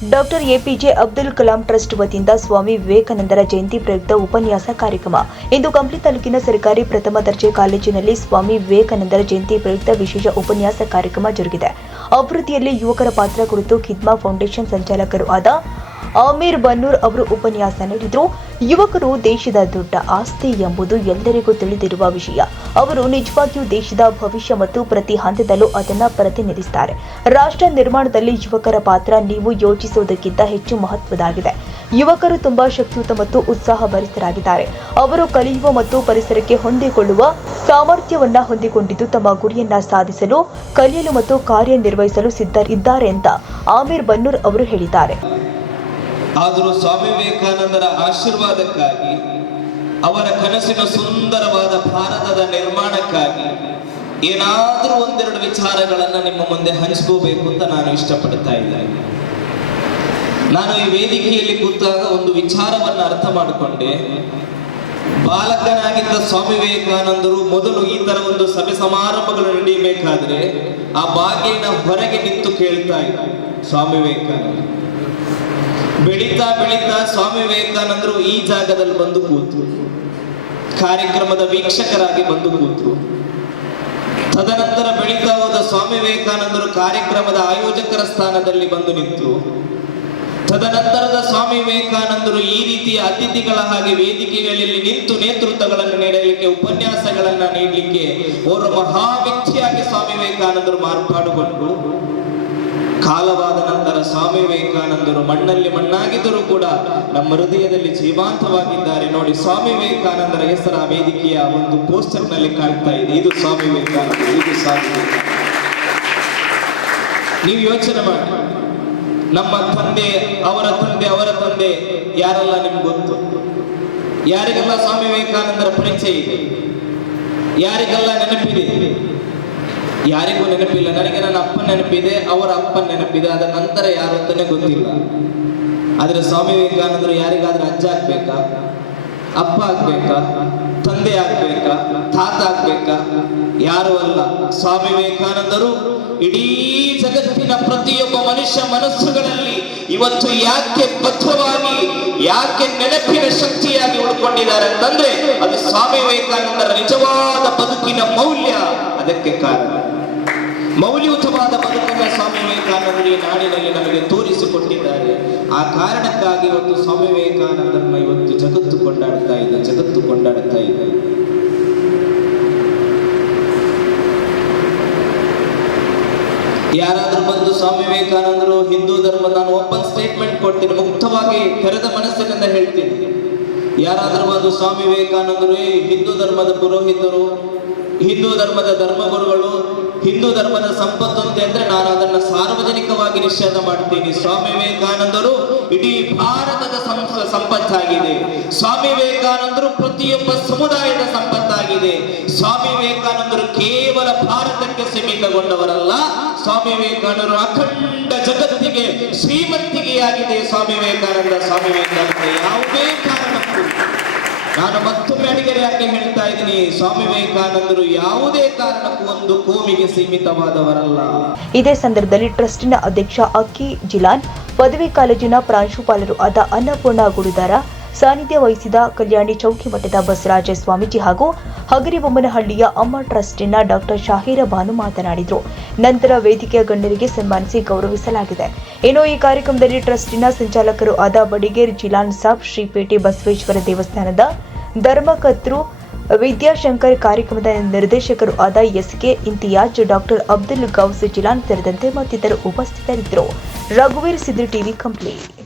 Doctor APJ Abdul Kalam trust ವತಿಯಿಂದ ಸ್ವಾಮಿ ವಿವೇಕಾನಂದರ ಜಯಂತಿ ಪ್ರಯುಕ್ತ ಉಪನ್ಯಾಸ ಕಾರ್ಯಕ್ರಮ. ಇಂದು ಕಂಪ್ಲಿ ತಾಲೂಕಿನ ಸರ್ಕಾರಿ ಪ್ರಥಮ ದರ್ಜೆ ಕಾಲೇಜಿನಲ್ಲಿ ಸ್ವಾಮಿ ವಿವೇಕಾನಂದರ ಜಯಂತಿ ಪ್ರಯುಕ್ತ ವಿಶೇಷ ಉಪನ್ಯಾಸ ಕಾರ್ಯಕ್ರಮ ಜರುಗಿದೆ. ಅಭಿವೃದ್ಧಿಯಲ್ಲಿ ಯುವಕರ ಪಾತ್ರ ಕುರಿತು ಖಿದ್ಮಾ ಫೌಂಡೇಶನ್ ಸಂಚಾಲಕರು ಆದ ಆಮೀರ್ ಬನ್ನೂರ್ ಅವರು ಉಪನ್ಯಾಸ ನೀಡಿದರು. ಯುವಕರು ದೇಶದ ದೊಡ್ಡ ಆಸ್ತಿ ಎಂಬುದು ಎಲ್ಲರಿಗೂ ತಿಳಿದಿರುವ ವಿಷಯ. ಅವರು ನಿಜವಾಗಿಯೂ ದೇಶದ ಭವಿಷ್ಯ ಮತ್ತು ಪ್ರತಿ ಹಂತದಲ್ಲೂ ಅದನ್ನು ಪ್ರತಿನಿಧಿಸುತ್ತಾರೆ. ರಾಷ್ಟ್ರ ನಿರ್ಮಾಣದಲ್ಲಿ ಯುವಕರ ಪಾತ್ರ ನೀವು ಯೋಚಿಸುವುದಕ್ಕಿಂತ ಹೆಚ್ಚು ಮಹತ್ವದಾಗಿದೆ. ಯುವಕರು ತುಂಬಾ ಶಕ್ತಿಯುತ ಮತ್ತು ಉತ್ಸಾಹಭರಿತರಾಗಿದ್ದಾರೆ. ಅವರು ಕಲಿಯುವ ಮತ್ತು ಪರಿಸರಕ್ಕೆ ಹೊಂದಿಕೊಳ್ಳುವ ಸಾಮರ್ಥ್ಯವನ್ನ ಹೊಂದಿಕೊಂಡಿದ್ದು ತಮ್ಮ ಗುರಿಯನ್ನ ಸಾಧಿಸಲು, ಕಲಿಯಲು ಮತ್ತು ಕಾರ್ಯನಿರ್ವಹಿಸಲು ಸಿದ್ಧರಿದ್ದಾರೆ ಅಂತ ಆಮೀರ್ ಬನ್ನೂರ್ ಅವರು ಹೇಳಿದ್ದಾರೆ. ಆದರೂ ಸ್ವಾಮಿ ವಿವೇಕಾನಂದರ ಆಶೀರ್ವಾದಕ್ಕಾಗಿ, ಅವರ ಕನಸಿನ ಸುಂದರವಾದ ಭಾರತದ ನಿರ್ಮಾಣಕ್ಕಾಗಿ ಏನಾದರೂ ಒಂದೆರಡು ವಿಚಾರಗಳನ್ನು ನಿಮ್ಮ ಮುಂದೆ ಹಂಚ್ಕೋಬೇಕು ಅಂತ ನಾನು ಇಷ್ಟಪಡ್ತಾ ಇದ್ದೇನೆ. ನಾನು ಈ ವೇದಿಕೆಯಲ್ಲಿ ಕೂತಾಗ ಒಂದು ವಿಚಾರವನ್ನು ಅರ್ಥ ಮಾಡಿಕೊಂಡೆ. ಬಾಲಕನಾಗಿದ್ದ ಸ್ವಾಮಿ ವಿವೇಕಾನಂದರು ಮೊದಲು ಈ ತರ ಒಂದು ಸಭೆ ಸಮಾರಂಭಗಳು ನಡೆಯಬೇಕಾದ್ರೆ ಆ ಬಾಗಿಲಿನ ಹೊರಗೆ ನಿಂತು ಕೇಳ್ತಾ ಇದ್ದರು ಸ್ವಾಮಿ ವಿವೇಕಾನಂದ. ಬೆಳೀತಾ ಬೆಳೀತಾ ಸ್ವಾಮಿ ವಿವೇಕಾನಂದರು ಈ ಜಾಗದಲ್ಲಿ ಬಂದು ಕೂತರು, ಕಾರ್ಯಕ್ರಮದ ವೀಕ್ಷಕರಾಗಿ ಬಂದು ಕೂತರು. ತದನಂತರ ಬೆಳೀತಾ ಹೋದ ಸ್ವಾಮಿ ವಿವೇಕಾನಂದರು ಕಾರ್ಯಕ್ರಮದ ಆಯೋಜಕರ ಸ್ಥಾನದಲ್ಲಿ ಬಂದು ನಿಂತರು. ತದನಂತರದ ಸ್ವಾಮಿ ವಿವೇಕಾನಂದರು ಈ ರೀತಿಯ ಅತಿಥಿಗಳ ಹಾಗೆ ವೇದಿಕೆಗಳಲ್ಲಿ ನಿಂತು ನೇತೃತ್ವಗಳನ್ನು ನೀಡಲಿಕ್ಕೆ, ಉಪನ್ಯಾಸಗಳನ್ನ ನೀಡಲಿಕ್ಕೆ ಅವರು ಮಹಾ ವ್ಯಕ್ತಿಯಾಗಿ ಸ್ವಾಮಿ ವಿವೇಕಾನಂದರು ಮಾರ್ಪಾಡುಗೊಂಡು ಕಾಲವಾದ ನಂತರ ಸ್ವಾಮಿ ವಿವೇಕಾನಂದರು ಮಣ್ಣಲ್ಲಿ ಮಣ್ಣಾಗಿದ್ದರೂ ಕೂಡ ನಮ್ಮ ಹೃದಯದಲ್ಲಿ ಜೀವಂತವಾಗಿದ್ದಾರೆ. ನೋಡಿ, ಸ್ವಾಮಿ ವಿವೇಕಾನಂದರ ಹೆಸರ ವೇದಿಕೆಯ ಒಂದು ಪೋಸ್ಟರ್ ನಲ್ಲಿ ಕಾಣ್ತಾ ಇದೆ. ಇದು ಸ್ವಾಮಿ ವಿವೇಕಾನಂದ, ಇದು ಸ್ವಾಮಿ ವಿವೇಕಾನಂದ. ನೀವು ಯೋಚನೆ ಮಾಡಿ, ನಮ್ಮ ತಂದೆ, ಅವರ ತಂದೆ ಯಾರೆಲ್ಲ ನಿಮ್ಗೆ ಗೊತ್ತು? ಯಾರಿಗೆಲ್ಲ ಸ್ವಾಮಿ ವಿವೇಕಾನಂದರ ಪರಿಚಯ ಇದೆ? ಯಾರಿಗೆಲ್ಲ ನೆನಪಿದೆ? ಯಾರಿಗೂ ನೆನಪಿಲ್ಲ. ನನಗೆ ನನ್ನ ಅಪ್ಪನ ನೆನಪಿದೆ, ಅವರ ಅಪ್ಪನ ನೆನಪಿದೆ, ಅದರ ನಂತರ ಯಾರು ಅಂತಾನೆ ಗೊತ್ತಿಲ್ಲ. ಆದ್ರೆ ಸ್ವಾಮಿ ವಿವೇಕಾನಂದರು ಯಾರಿಗಾದ್ರೂ ಅಜ್ಜ ಆಗ್ಬೇಕಾ, ಅಪ್ಪ ಆಗ್ಬೇಕಾ, ತಂದೆ ಆಗ್ಬೇಕಾ, ತಾತ ಆಗ್ಬೇಕಾ? ಯಾರು ಅಲ್ಲ. ಸ್ವಾಮಿ ವಿವೇಕಾನಂದರು ಇಡೀ ಜಗತ್ತಿನ ಪ್ರತಿಯೊಬ್ಬ ಮನುಷ್ಯ ಮನಸ್ಸುಗಳಲ್ಲಿ ಇವತ್ತು ಯಾಕೆ ಬದ್ಧವಾಗಿ, ಯಾಕೆ ನೆನಪಿನ ಶಕ್ತಿಯಾಗಿ ಉಳ್ಕೊಂಡಿದ್ದಾರೆ ಅಂತಂದ್ರೆ ಅದು ಸ್ವಾಮಿ ವಿವೇಕಾನಂದರ ನಿಜವಾದ ಬದುಕಿನ ಮೌಲ್ಯ. ಅದಕ್ಕೆ ಕಾರಣ ಮೌಲ್ಯಯುತವಾದ ಬದುಕನ್ನು ಸ್ವಾಮಿ ವಿವೇಕಾನಂದರು ಈ ನಾಡಿನಲ್ಲಿ ನಮಗೆ ತೋರಿಸಿಕೊಟ್ಟಿದ್ದಾರೆ. ಆ ಕಾರಣಕ್ಕಾಗಿ ಇವತ್ತು ಸ್ವಾಮಿ ವಿವೇಕಾನಂದರನ್ನ ಇವತ್ತು ಜಗತ್ತು ಕೊಂಡಾಡ್ತಾ ಇದೆ. ಯಾರಾದ್ರೂ ಬಂದು ಸ್ವಾಮಿ ವಿವೇಕಾನಂದರು ಹಿಂದೂ ಧರ್ಮ, ನಾನು ಓಪನ್ ಸ್ಟೇಟ್ಮೆಂಟ್ ಕೊಡ್ತೀನಿ, ಮುಕ್ತವಾಗಿ ತೆರೆದ ಮನಸ್ಸಿನಿಂದ ಹೇಳ್ತೀನಿ. ಯಾರಾದ್ರೂ ಬಂದು ಸ್ವಾಮಿ ವಿವೇಕಾನಂದರು ಹಿಂದೂ ಧರ್ಮದ ಪುರೋಹಿತರು, ಹಿಂದೂ ಧರ್ಮದ ಧರ್ಮಗುರುಗಳು, ಹಿಂದೂ ಧರ್ಮದ ಸಂಪತ್ತು ಅಂತ ಅಂದ್ರೆ ನಾನು ಅದನ್ನ ಸಾರ್ವಜನಿಕವಾಗಿ ನಿಷೇಧ ಮಾಡ್ತೀನಿ. ಸ್ವಾಮಿ ವಿವೇಕಾನಂದರು ಇಡೀ ಭಾರತದ ಸಂಪತ್ತಾಗಿದೆ. ಸ್ವಾಮಿ ವಿವೇಕಾನಂದರು ಪ್ರತಿಯೊಬ್ಬ ಸಮುದಾಯದ ಸಂಪತ್ತಾಗಿದೆ. ಸ್ವಾಮಿ ವಿವೇಕಾನಂದರು ಕೇವಲ ಭಾರತಕ್ಕೆ ಸೀಮಿತಗೊಂಡವರಲ್ಲ. ಸ್ವಾಮಿ ವಿವೇಕಾನಂದರು ಅಖಂಡ ಜಗತ್ತಿಗೆ ಶ್ರೀಮಂತಿಗೆಯಾಗಿದೆ. ಸ್ವಾಮಿ ವಿವೇಕಾನಂದ ಯಾವುದೇ ಕಾರಣಕ್ಕೂ, ನಾನು ಮತ್ತೊಮ್ಮೆ ಅಡಿಗರೆ ಯಾಕೆ ಹೇಳ್ತಾ ಇದ್ದೀನಿ, ಸ್ವಾಮಿ ವಿವೇಕಾನಂದರು ಯಾವುದೇ ಕಾರಣಕ್ಕೂ ಒಂದು ಕೋಮಿಗೆ ಸೀಮಿತವಾದವರಲ್ಲ. ಇದೇ ಸಂದರ್ಭದಲ್ಲಿ ಟ್ರಸ್ಟಿನ ಅಧ್ಯಕ್ಷ ಅಕ್ಕಿ ಜಿಲಾನ್, ಪದವಿ ಕಾಲೇಜಿನ ಪ್ರಾಂಶುಪಾಲರು ಆದ ಅನ್ನಪೂರ್ಣ ಗುರುದಾರ, ಸಾನ್ನಿಧ್ಯ ವಹಿಸಿದ ಕಲ್ಯಾಣಿ ಚೌಕಿ ಮಠದ ಬಸವರಾಜ ಸ್ವಾಮೀಜಿ ಹಾಗೂ ಹಗರಿಬೊಮ್ಮನಹಳ್ಳಿಯ ಅಮ್ಮ ಟ್ರಸ್ಟಿನ ಡಾಕ್ಟರ್ ಶಾಹೀರ ಬಾನು ಮಾತನಾಡಿದರು. ನಂತರ ವೇದಿಕೆಯ ಗಣ್ಯರಿಗೆ ಸನ್ಮಾನಿಸಿ ಗೌರವಿಸಲಾಗಿದೆ. ಇನ್ನು ಈ ಕಾರ್ಯಕ್ರಮದಲ್ಲಿ ಟ್ರಸ್ಟಿನ ಸಂಚಾಲಕರು ಆದ ಬಡಿಗೇರ್ ಜಿಲಾನ್ ಸಾಬ್, ಶ್ರೀಪೇಟೆ ಬಸವೇಶ್ವರ ದೇವಸ್ಥಾನದ ಧರ್ಮಕರ್ತೃ ವಿದ್ಯಾಶಂಕರ್, ಕಾರ್ಯಕ್ರಮದ ನಿರ್ದೇಶಕರು ಆದ ಎಸ್ಕೆ ಇಂತಿಯಾಜ್, ಡಾಕ್ಟರ್ ಅಬ್ದುಲ್ ಗೌಸ್ ಜಿಲಾನ್ ಸೇರಿದಂತೆ ಮತ್ತಿತರರು ಉಪಸ್ಥಿತರಿದ್ದರು. ರಘುವೀರ್ ಸಿದ್ದಿ, ಟಿವಿ ಕಂಪ್ಲಿ.